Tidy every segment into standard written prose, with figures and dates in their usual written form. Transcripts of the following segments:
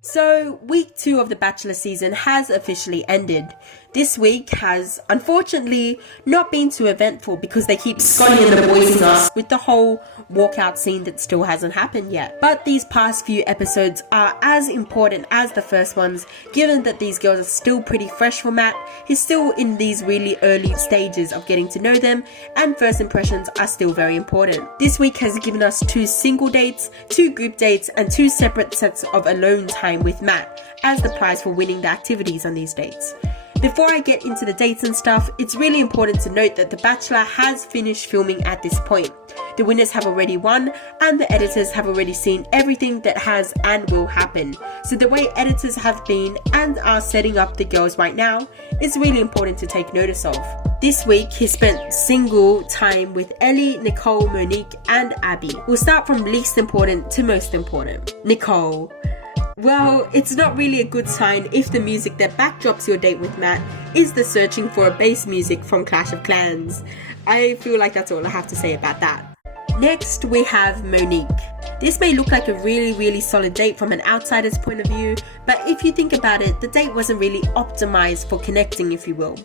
So, week 2 of the Bachelor season has officially ended. This week has, unfortunately, not been too eventful because they keep scolding and avoiding us with the whole walkout scene that still hasn't happened yet. But these past few episodes are as important as the first ones, given that these girls are still pretty fresh for Matt. He's still in these really early stages of getting to know them, and first impressions are still very important. This week has given us 2 single dates, 2 group dates, and 2 separate sets of alone time with Matt as the prize for winning the activities on these dates. Before I get into the dates and stuff, it's really important to note that The Bachelor has finished filming at this point. The winners have already won, and the editors have already seen everything that has and will happen. So the way editors have been and are setting up the girls right now is really important to take notice of. This week, he spent single time with Ellie, Nicole, Monique, and Abby. We'll start from least important to most important. Nicole. Well, it's not really a good sign if the music that backdrops your date with Matt is the searching for a bass music from Clash of Clans. I feel like that's all I have to say about that. Next, we have Monique. This may look like a really solid date from an outsider's point of view, but if you think about it, the date wasn't really optimized for connecting, if you will.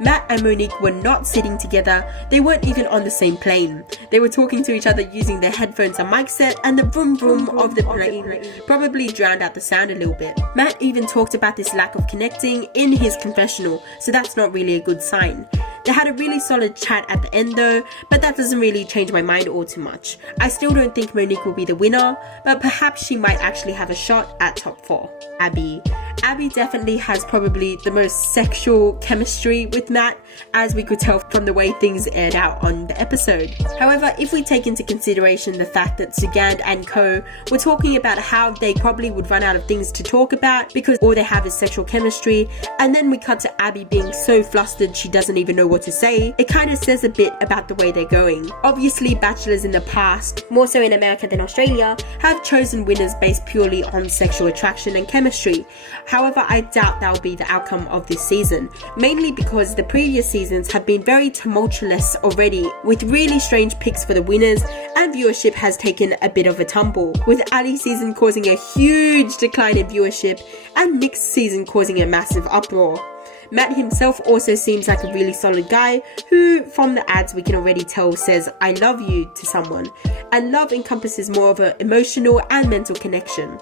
Matt and Monique were not sitting together, they weren't even on the same plane. They were talking to each other using their headphones and mic set, and the vroom vroom of the plane probably drowned out the sound a little bit. Matt even talked about this lack of connecting in his confessional, so that's not really a good sign. They had a really solid chat at the end though, but that doesn't really change my mind all too much. I still don't think Monique will be the winner, but perhaps she might actually have a shot at top 4. Abby. Abby definitely has probably the most sexual chemistry with Matt, as we could tell from the way things aired out on the episode. However, if we take into consideration the fact that Sugand and co were talking about how they probably would run out of things to talk about because all they have is sexual chemistry, and then we cut to Abby being so flustered she doesn't even know what to say, it kind of says a bit about the way they're going. Obviously, bachelors in the past, more so in America than Australia, have chosen winners based purely on sexual attraction and chemistry. However, I doubt that will be the outcome of this season, mainly because the previous seasons have been very tumultuous already, with really strange picks for the winners, and viewership has taken a bit of a tumble, with Ali's season causing a huge decline in viewership and Nick's season causing a massive uproar. Matt himself also seems like a really solid guy who, from the ads we can already tell, says "I love you" to someone, and love encompasses more of an emotional and mental connection.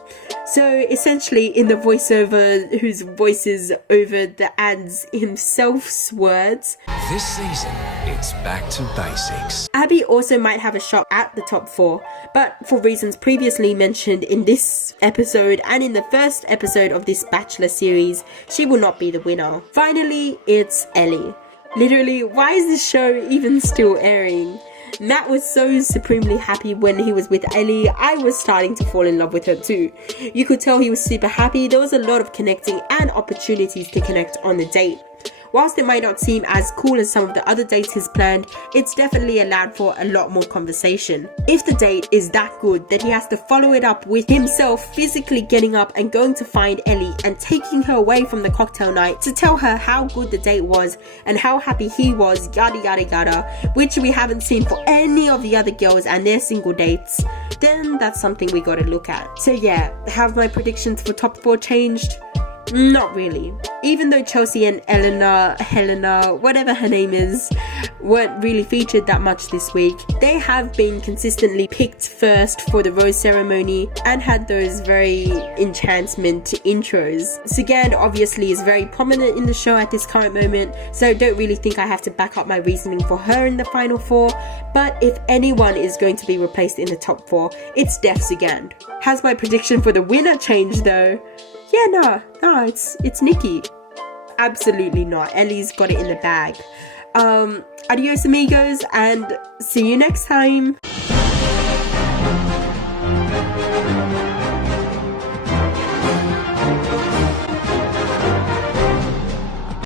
So essentially, in the voiceover whose voices over the ads himself's words, "This season, it's back to basics." Abby also might have a shot at the top 4, but for reasons previously mentioned in this episode and in the first episode of this Bachelor series, she will not be the winner. Finally, it's Ellie. Literally, why is this show even still airing? Matt was so supremely happy when he was with Ellie. I was starting to fall in love with her too. You could tell he was super happy. There was a lot of connecting and opportunities to connect on the date. Whilst it might not seem as cool as some of the other dates he's planned, it's definitely allowed for a lot more conversation. If the date is that good that he has to follow it up with himself physically getting up and going to find Ellie and taking her away from the cocktail night to tell her how good the date was and how happy he was, yada yada yada, which we haven't seen for any of the other girls and their single dates, then that's something we gotta look at. So yeah, have my predictions for top 4 changed? Not really. Even though Chelsea and Helena, whatever her name is, weren't really featured that much this week, they have been consistently picked first for the rose ceremony and had those very enchantment intros. Sugand obviously is very prominent in the show at this current moment, so I don't really think I have to back up my reasoning for her in the final 4, but if anyone is going to be replaced in the top 4, it's Def Sugand. Has my prediction for the winner changed though? Yeah, no, it's Nikki. Absolutely not. Ellie's got it in the bag. Adios amigos, and see you next time.